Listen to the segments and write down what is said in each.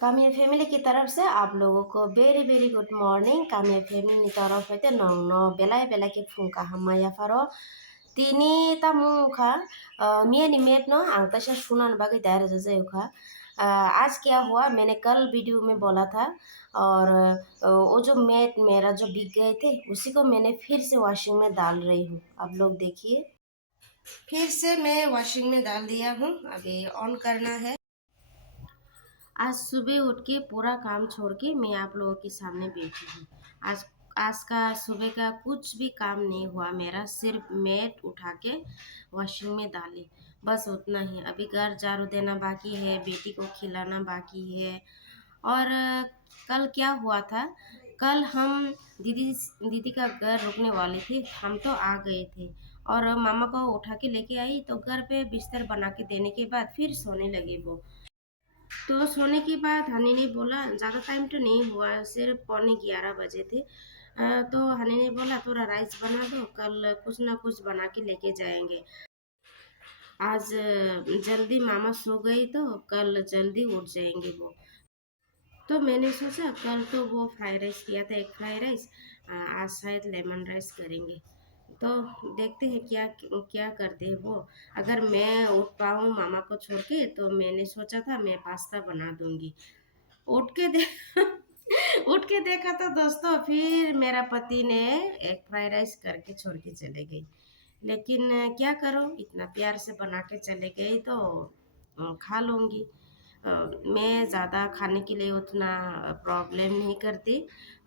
Kamiya family की तरफ से आप लोगों को very very good morning. Kamiya family तरफ है नौ नौ बेलाय बेला के फुंका हमया फारो तिनी तामुखा मियानी मेट न आंग तैसा सुनान बाकी दायरे जैसे उखा। आज क्या हुआ, मैंने कल वीडियो में बोला था और वो जो मेट मेरा जो बिक गए थे उसी को मैंने फिर से वॉशिंग में डाल रही हूँ। आप लोग देखिए, फिर से मैं वॉशिंग में डाल दिया हूँ। अभी ऑन करना है। आज सुबह उठ के पूरा काम छोड़ के मैं आप लोगों के सामने बैठी हूँ। आज आज का सुबह का कुछ भी काम नहीं हुआ मेरा, सिर्फ मैट उठा के वॉशिंग में डाली, बस उतना ही। अभी घर झाड़ू देना बाकी है, बेटी को खिलाना बाकी है। और कल क्या हुआ था, कल हम दीदी दीदी का घर रुकने वाले थे, हम तो आ गए थे और मामा को उठा के लेके आई तो घर पे बिस्तर बना के देने के बाद फिर सोने लगे वो। तो सोने के बाद हनी ने बोला, ज़्यादा टाइम तो नहीं हुआ, सिर्फ 11:15 बजे थे। तो हनी ने बोला थोड़ा राइस बना दो, कल कुछ ना कुछ बना के लेके जाएंगे। आज जल्दी मामा सो गई तो कल जल्दी उठ जाएंगे वो। तो मैंने सोचा कल तो वो फ्राइड राइस किया था, एक फ्राइड राइस, आज शायद लेमन राइस करेंगे। तो देखते हैं क्या क्या करते हैं वो। अगर मैं उठ पाऊँ मामा को छोड़ के तो मैंने सोचा था मैं पास्ता बना दूंगी। उठ के दे उठ के देखा तो दोस्तों फिर मेरा पति ने एक फ्राइड राइस करके छोड़ के चले गई। लेकिन क्या करो, इतना प्यार से बना के चले गई तो खा लूँगी। मैं ज़्यादा खाने के लिए उतना प्रॉब्लम नहीं करती,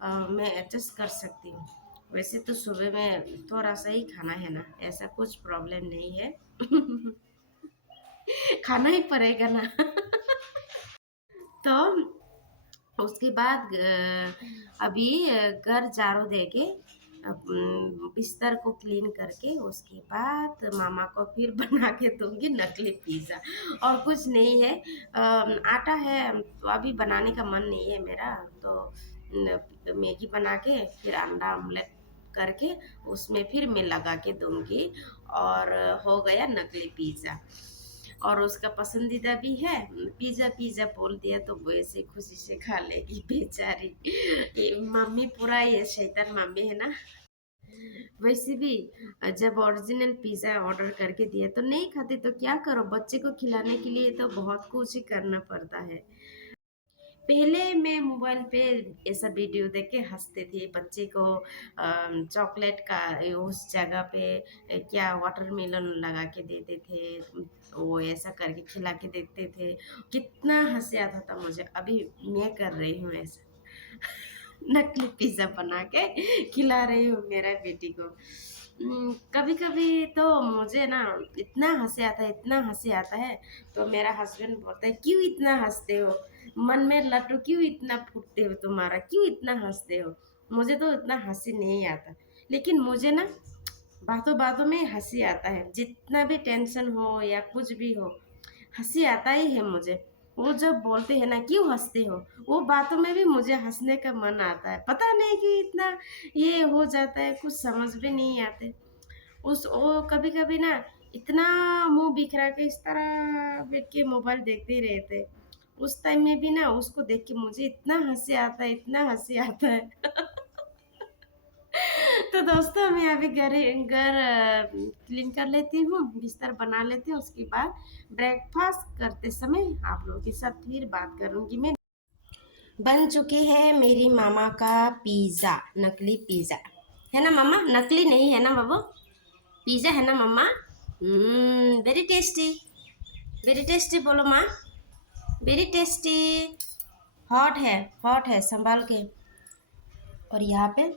मैं एडजस्ट कर सकती हूँ। वैसे तो सुबह में थोड़ा सा ही खाना है ना, ऐसा कुछ प्रॉब्लम नहीं है। खाना ही पड़ेगा ना। तो उसके बाद अभी घर झाड़ू दे के बिस्तर को क्लीन करके उसके बाद मामा को फिर बना के दूंगी नकली पिज़्ज़ा। और कुछ नहीं है, आटा है तो अभी बनाने का मन नहीं है मेरा, तो मैगी बना के फिर अंडा ऑमलेट करके उसमें फिर मैं लगा के दूंगी और हो गया नकली पिज़्ज़ा। और उसका पसंदीदा भी है, पिज़्ज़ा पिज़्ज़ा बोल दिया तो वैसे खुशी से खा लेगी बेचारी। ये मम्मी पूरा ये शैतान मम्मी है ना। वैसे भी जब ओरिजिनल पिज़्ज़ा ऑर्डर करके दिया तो नहीं खाते तो क्या करो, बच्चे को खिलाने के लिए तो बहुत कुछ ही करना पड़ता है। पहले मैं मोबाइल पे ऐसा वीडियो देख के हंसते थे, बच्चे को चॉकलेट का उस जगह पे क्या वाटरमेलन लगा के देते थे, वो ऐसा करके खिला के देते थे, कितना हंसी आता था मुझे। अभी मैं कर रही हूँ ऐसा। नकली पिज़्ज़ा बना के खिला रही हूँ मेरा बेटी को। कभी कभी तो मुझे ना इतना हंसी आता है, इतना हंसी आता है, तो मेरा हस्बैंड बोलता है क्यों इतना हंसते हो, मन में लड्डू क्यों इतना फूटते हो तुम्हारा, क्यों इतना हंसते हो। मुझे तो इतना हंसी नहीं आता, लेकिन मुझे ना बातों बातों में हंसी आता है, जितना भी टेंशन हो या कुछ भी हो हंसी आता ही है मुझे। वो जब बोलते हैं ना क्यों हंसते हो, वो बातों में भी मुझे हंसने का मन आता है, पता नहीं कि इतना ये हो जाता है, कुछ समझ भी नहीं आते। उस वो कभी कभी ना इतना मुंह बिखरा के इस तरह बैठ के मोबाइल देखते ही रहते हैं। उस टाइम में भी ना उसको देख के मुझे इतना हंसी आता है, इतना हंसी आता है। तो दोस्तों मैं अभी घर घर क्लीन कर लेती हूँ, बिस्तर बना लेती हूँ, उसके बाद ब्रेकफास्ट करते समय आप लोगों के साथ फिर बात करूंगी मैं। बन चुकी है मेरी मामा का पिज़्ज़ा, नकली पिज़्ज़ा है ना मामा, नकली नहीं है ना बाबू, पिज़्ज़ा है ना मम्मा। वेरी टेस्टी, वेरी टेस्टी बोलो माँ, वेरी टेस्टी। हॉट है संभाल के। और यहाँ पे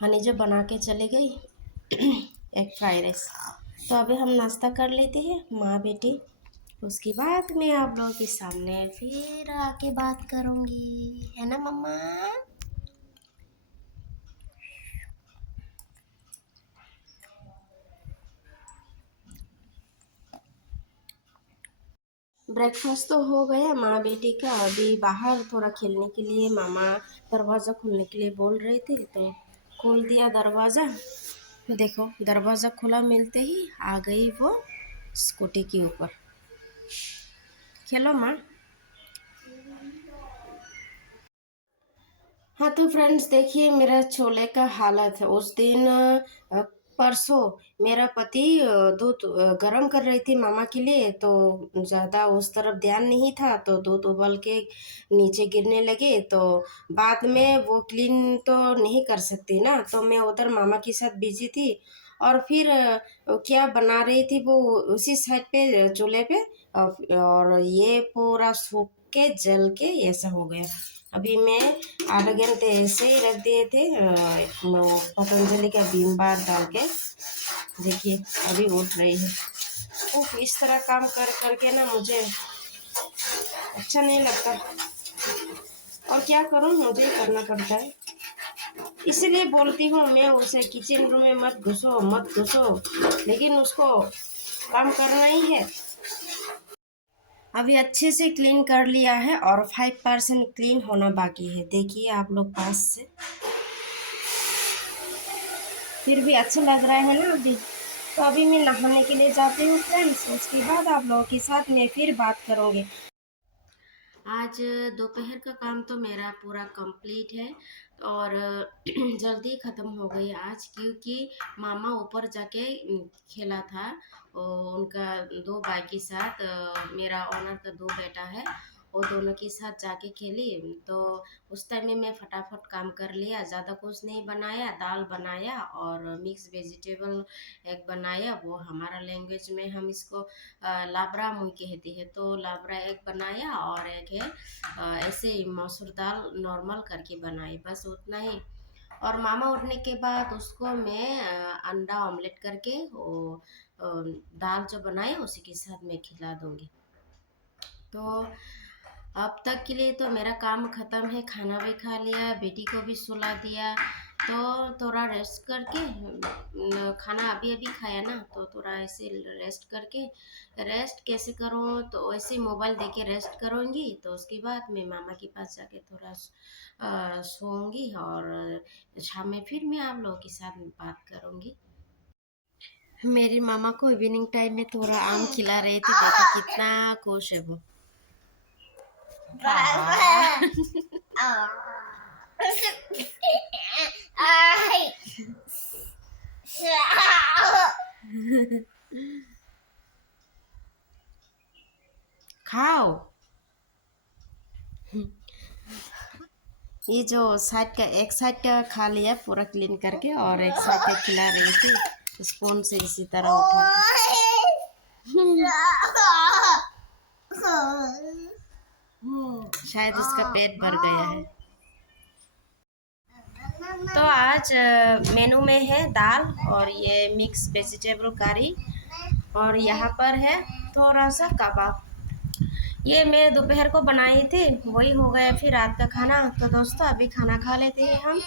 हनी जो बना के चले गई एक फ्राइड राइस। तो अभी हम नाश्ता कर लेते हैं माँ बेटी, उसके बाद मैं आप लोगों के सामने फिर आके बात करूँगी, है ना मम्मा। ब्रेकफास्ट तो हो गया माँ बेटी का, अभी बाहर थोड़ा खेलने के लिए मामा दरवाज़ा खोलने के लिए बोल रहे थे तो खोल दिया दरवाज़ा। देखो दरवाज़ा खुला मिलते ही आ गई वो स्कूटी के ऊपर। खेलो माँ। हाँ तो फ्रेंड्स देखिए मेरा छोले का हालत है। उस दिन परसों मेरा पति दूध गरम कर रही थी मामा के लिए, तो ज़्यादा उस तरफ ध्यान नहीं था, तो दूध उबल के नीचे गिरने लगे। तो बाद में वो क्लीन तो नहीं कर सकती ना, तो मैं उधर मामा के साथ बिजी थी। और फिर क्या बना रही थी वो उसी साइड पे चूल्हे पे, और ये पूरा सूख के जल के ऐसा हो गया। अभी मैं आधा घंटे ऐसे ही रख दिए थे पतंजलि का भीम बार डाल के। देखिए अभी उठ रही है। उफ, इस तरह काम कर करके ना मुझे अच्छा नहीं लगता, और क्या करूं, मुझे ही करना पड़ता है। इसलिए बोलती हूँ मैं उसे किचन रूम में मत घुसो मत घुसो, लेकिन उसको काम करना ही है। अभी अच्छे से क्लीन कर लिया है और 5% क्लीन होना बाकी है। देखिए आप लोग पास से, फिर भी अच्छा लग रहा है ना अभी। तो अभी मैं नहाने के लिए जाती हूँ फ्रेंड्स, उसके बाद आप लोगों के साथ मैं फिर बात करूँगी। आज दोपहर का काम तो मेरा पूरा कंप्लीट है, और जल्दी ख़त्म हो गई आज, क्योंकि मामा ऊपर जाके खेला था। और उनका दो भाई के साथ, मेरा ओनर का दो बेटा है, वो दोनों के साथ जाके खेली। तो उस टाइम में मैं फटाफट काम कर लिया, ज़्यादा कुछ नहीं बनाया। दाल बनाया और मिक्स वेजिटेबल एक बनाया, वो हमारा लैंग्वेज में हम इसको लाबरा मुई कहती है, तो लाबरा एक बनाया, और एक है ऐसे ही मसूर दाल नॉर्मल करके बनाई, बस उतना ही। और मामा उठने के बाद उसको मैं अंडा ऑमलेट करके वो दाल जो बनाए उसी के साथ मैं खिला दूंगी। तो अब तक के लिए तो मेरा काम ख़त्म है। खाना भी खा लिया, बेटी को भी सुला दिया, तो थोड़ा रेस्ट करके खाना अभी अभी खाया ना, तो थोड़ा ऐसे रेस्ट करके, रेस्ट कैसे करूँ, तो ऐसे मोबाइल देके रेस्ट करूँगी। तो उसके बाद मैं मामा के पास जाके थोड़ा सोऊंगी, और शाम में फिर मैं आप लोगों के साथ बात करूँगी। मेरी मामा को इवनिंग टाइम में थोड़ा आम खिला रहे थे, देखो कितना खुश है वो। खाओ। ये जो साइड का, एक साइड का खा लिया पूरा क्लीन करके, और एक साइड का खिला रही थी स्पून से इसी तरह उठा के। शायद उसका पेट भर गया है। तो आज मेनू में है दाल और ये मिक्स वेजिटेबल करी, और यहाँ पर है थोड़ा सा कबाब। ये मैं दोपहर को बनाई थी, वही हो गया फिर रात का खाना। तो दोस्तों अभी खाना खा लेते हैं हम।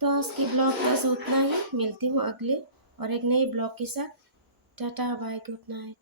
तो उसकी ब्लॉग बस उतना ही, मिलती हूँ अगले और एक नई ब्लॉग के साथ। Tata bye, good night.